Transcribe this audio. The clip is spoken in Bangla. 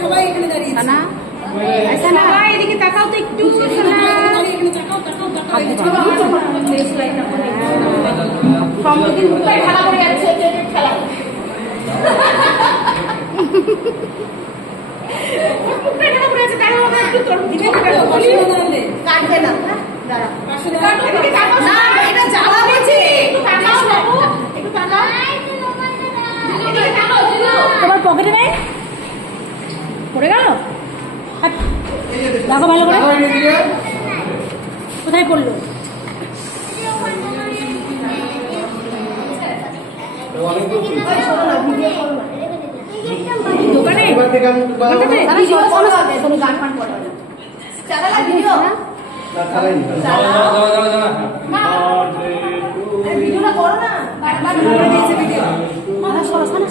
সবাই এখানে দাঁড়িয়েছে না সবাই এদিকে তাকাও তো একটু খেলা করে যাচ্ছে খেলা তোমার পকেটে নেই পড়ে গেল দেখো ভালো করে কোথায় পড়লো দোকানে ভিডিওটা করো না